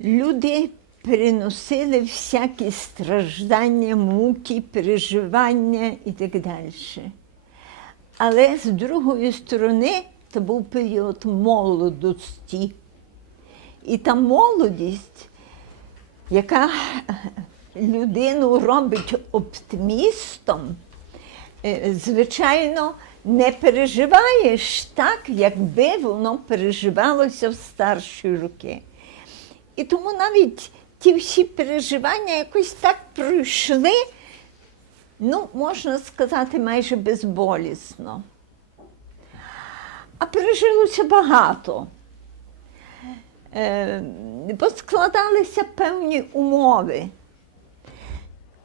люди переносили всякі страждання, муки, переживання і так далі. Але з другої сторони, це був період молодості. І та молодість, яка людину робить оптимістом, е, звичайно, не переживаєш так, якби воно переживалося в старші роки. І тому навіть ті всі переживання якось так пройшли, ну, можна сказати, майже безболісно. А пережилося багато. Е, бо складалися певні умови.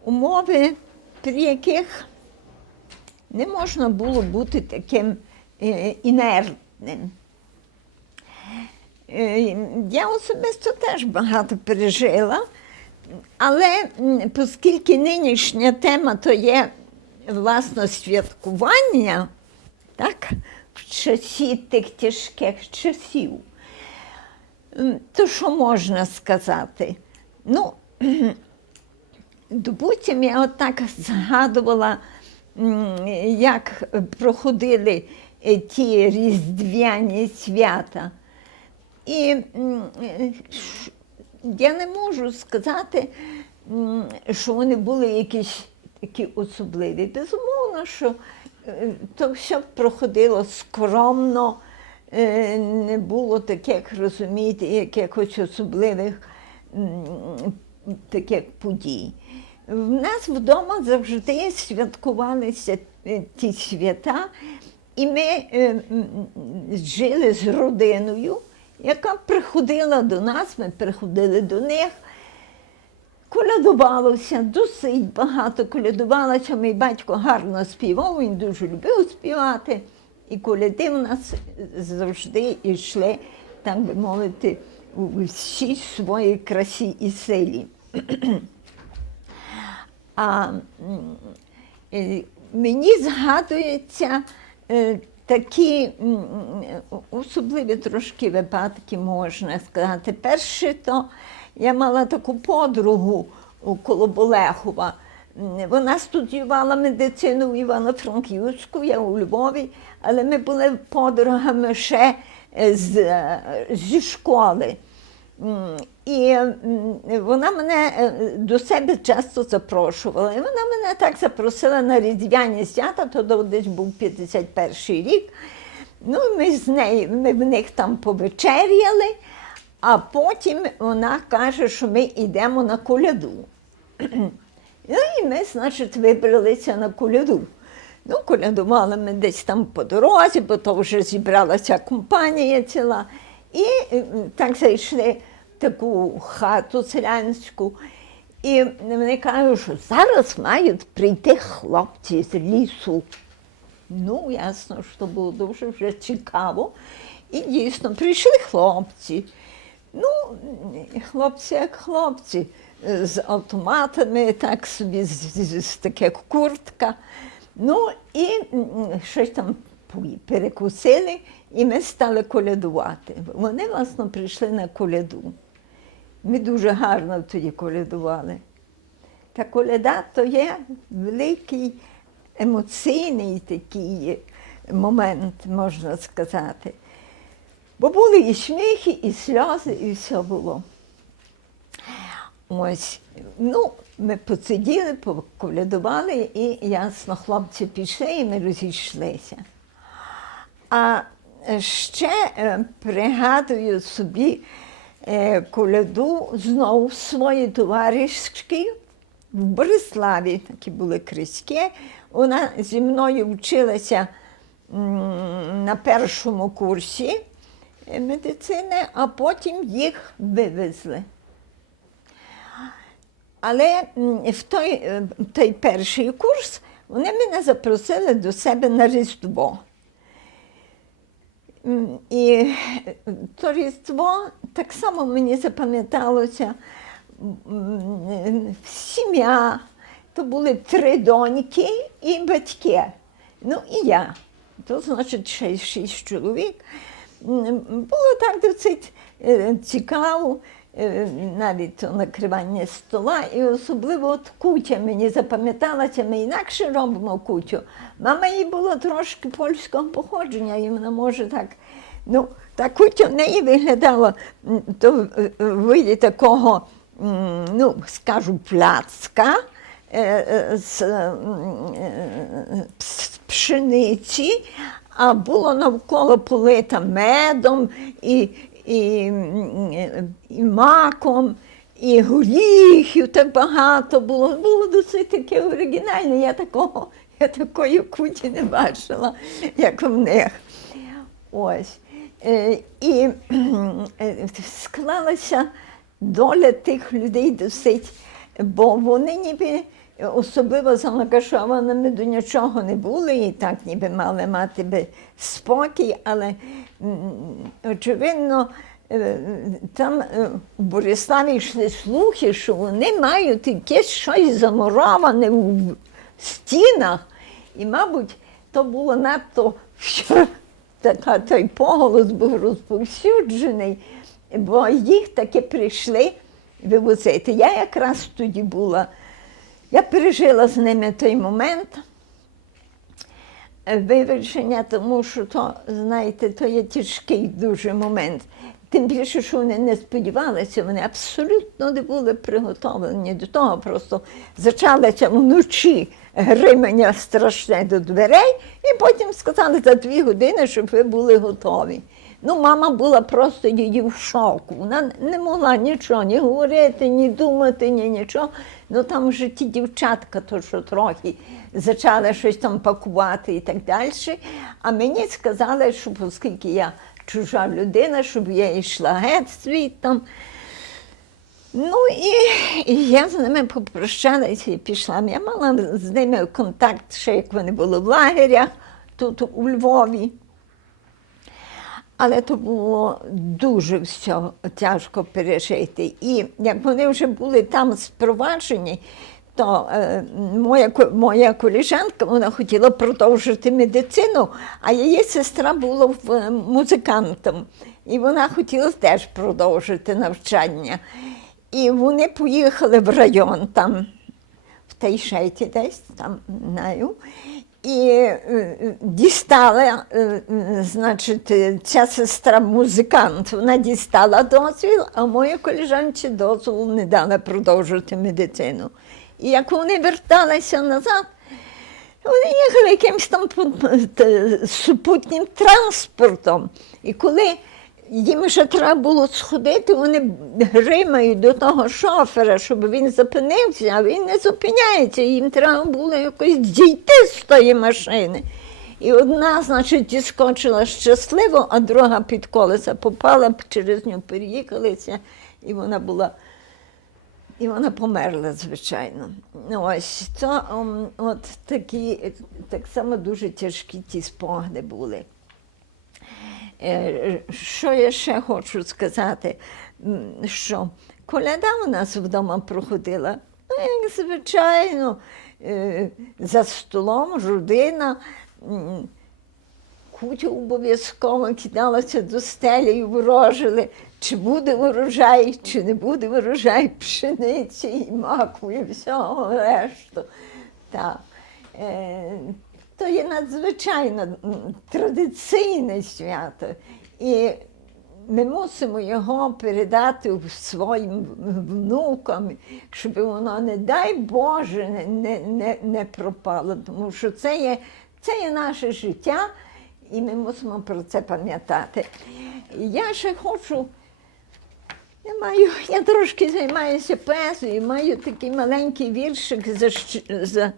Умови, при яких не можна було бути таким е, інертним. Е, Я особисто теж багато пережила, але оскільки нинішня тема то є власне святкування, так, в часі тих тяжких часів, то що можна сказати? Ну, допустим, я отак згадувала, як проходили е, ті різдвяні свята. І е, я не можу сказати, що вони були якісь такі особливі. Безумовно, що е, то все проходило скромно, е, не було таких, розумієте, якихось особливих таких подій. В нас вдома завжди святкувалися ті свята, і ми жили з родиною, яка приходила до нас, ми приходили до них. Колядувалося, досить багато колядувалося. Мій батько гарно співав, він дуже любив співати. І коляди в нас завжди йшли, так би мовити, у всій своїй красі і силі. А е, мені згадуються е, такі особливі трошки випадки, можна сказати. Перше, то я мала таку подругу у Колоболехова. Вона студіювала медицину в Івано-Франківську, я у Львові, але ми були подругами ще е, з, е, зі школи. І вона мене е, до себе часто запрошувала. І вона мене так запросила на різдвяні свята, то десь був 51 рік. Ну, ми з нею, ми в них там повечеряли, а потім вона каже, що ми йдемо на коляду. Ну і ми, значить, вибралися на коляду. Ну, колядували ми десь там по дорозі, бо то вже зібралася компанія ціла. І е, так зайшли в таку хату селянську. І вони кажуть, що зараз мають прийти хлопці з лісу. Ну, ясно, що було дуже вже цікаво. І дійсно прийшли хлопці. Ну, хлопці як хлопці, е, з автоматами, так собі, з, з, з таких куртка. Ну і щось там перекусили, і ми стали колядувати. Вони, власне, прийшли на коляду. Ми дуже гарно тоді колядували. Та коляда то є великий емоційний такий момент, можна сказати. Бо були і сміхи, і сльози, і все було. Ось, ну, ми посиділи, поколядували, і ясно, хлопці пішли, і ми розійшлися. А ще е, пригадую собі е, коляду знову свої товаришки в Бориславі, такі були кризькі. Вона зі мною вчилася на першому курсі е, медицини, а потім їх вивезли. Але в той, е, в той перший курс вони мене запросили до себе на Різдво. І е, то Різдво так само мені запам'яталося сім'я. То були три доньки і батьки. Ну і я. То значить шість, шість чоловік. Було так досить е, цікаво. Е, навіть накривання стола, і особливо от кутя мені запам'яталася, ми інакше робимо кутю. Мама їй була трошки польського походження, і вона може так. Ну, та кутя в неї виглядала то в в виді такого, ну, скажу, пляцка е, е, е, з пшениці, а було навколо полита медом і, і, і маком, і горіхів так багато було. Було досить таке оригінальне. Я такого, я такої куті не бачила, як в них. Ось. Е, І е, склалася доля тих людей досить, бо вони ніби особливо заангажованими до нічого не були і так ніби мали мати би спокій, але очевидно. е, Там е, у Бориславі йшли слухи, що вони мають якесь щось замуроване в стінах. І, мабуть, то було надто така, той поголос був розповсюджений, бо їх таки прийшли вивозити. Я якраз тоді була, я пережила з ними той момент е, вивезення, тому що то, знаєте, то є тяжкий дуже момент. Тим більше, що вони не сподівалися, вони абсолютно не були приготовлені до того. Просто зачалося вночі гримання страшне до дверей, і потім сказали за дві години, щоб ви були готові. Ну, мама була просто її в шоку. Вона не могла нічого ні говорити, ні думати, ні нічого. Ну там вже ті дівчатка, то що трохи почали щось там пакувати і так далі. А мені сказали, що оскільки я чужа людина, щоб я йшла геть звідтам. Ну і, і я з ними попрощалася і пішла. Я мала з ними контакт ще як вони були в лагерях тут у Львові. Але то було дуже все тяжко пережити. І як вони вже були там спроваджені, то е, моя, моя коліжанка вона хотіла продовжити медицину, а її сестра була в, е, музикантом. І вона хотіла теж продовжити навчання. І вони поїхали в район там, в Тайшеті десь там знаю. І е, е, дістала, е, значить, ця сестра музикант, вона дістала дозвіл, а моя коліжанці дозвіл не дала продовжувати медицину. І як вони верталися назад, вони їхали якимось там пу- супутнім транспортом. І коли їм вже треба було сходити, вони гримають до того шофера, щоб він зупинився, а він не зупиняється. Їм треба було якось дійти з тої машини. І одна, значить, діскочила щасливо, а друга під колеса попала, через нього переїхалися, і вона була. І вона померла, звичайно. Ось то ем, от такі, так само дуже тяжкі ті спогади були. Е, Що я ще хочу сказати, що коляда у нас вдома проходила, ну, як звичайно, е, за столом родина. м, Кутя обов'язково кидалася до стелі і ворожили, чи буде урожай, чи не буде урожай пшениці і маку і всього решту. Так. То є надзвичайно традиційне свято. І ми мусимо його передати своїм внукам, щоб воно, не дай Боже, не, не, не, пропало. Тому що це є, це є наше життя, і ми мусимо про це пам'ятати. Я ще хочу. Я маю, я трошки займаюся поезією, маю такий маленький віршик за, за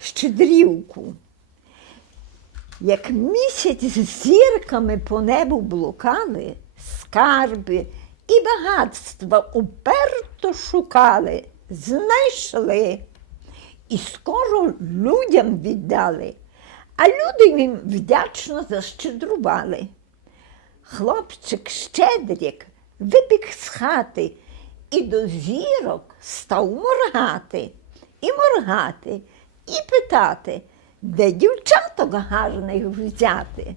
щедрівку. Як місяць з зірками по небу блукали, скарби і багатства уперто шукали, знайшли і скоро людям віддали, а люди їм вдячно защедрували. Хлопчик щедрик вибіг з хати і до зірок став моргати, і моргати, і питати, де дівчаток гарних взяти.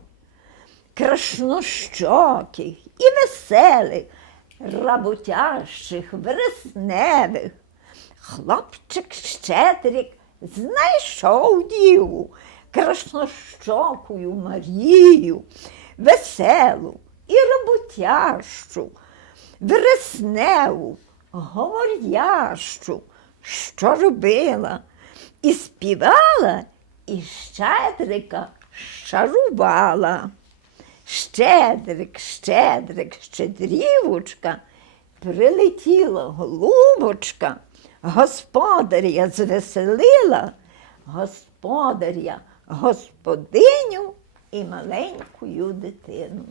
краснощоких і веселих, работящих, вересневих. Хлопчик щедрик знайшов діву, краснощокую Марію, веселу і роботящу, вересневу, говорящу, що робила, і співала, і щедрика щарувала. Щедрик, щедрик, щедрівочка, прилетіла голубочка, господаря звеселила, господаря, господиню і маленькою дитину.